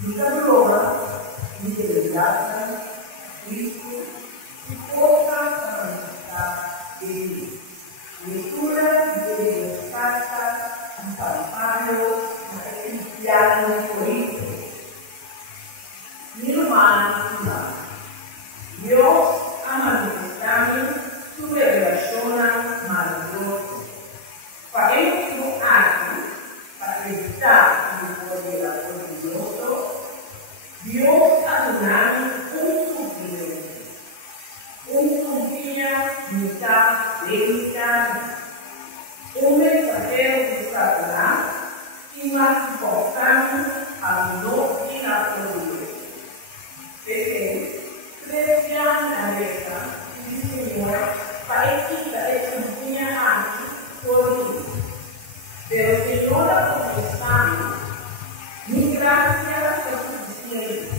Nunca broma, ni que desgastan, Cristo, y cosas para manifestar de Dios. Lectura de las cartas a San Pablo, a cristianos de Corinto. Mi hermano, Dios ha manifestado su revelación maravillosa. Para este acto, para evitar el poder orgulloso, Dios ha donado un sufrimiento mitad de mitad, un mensajero de Satanás y más importante, al no y la prohibición. Cristian Aleta y Señor, para quitar esa niña antes por mí. Pero Señor ha contestado, mi gracia es suficiente.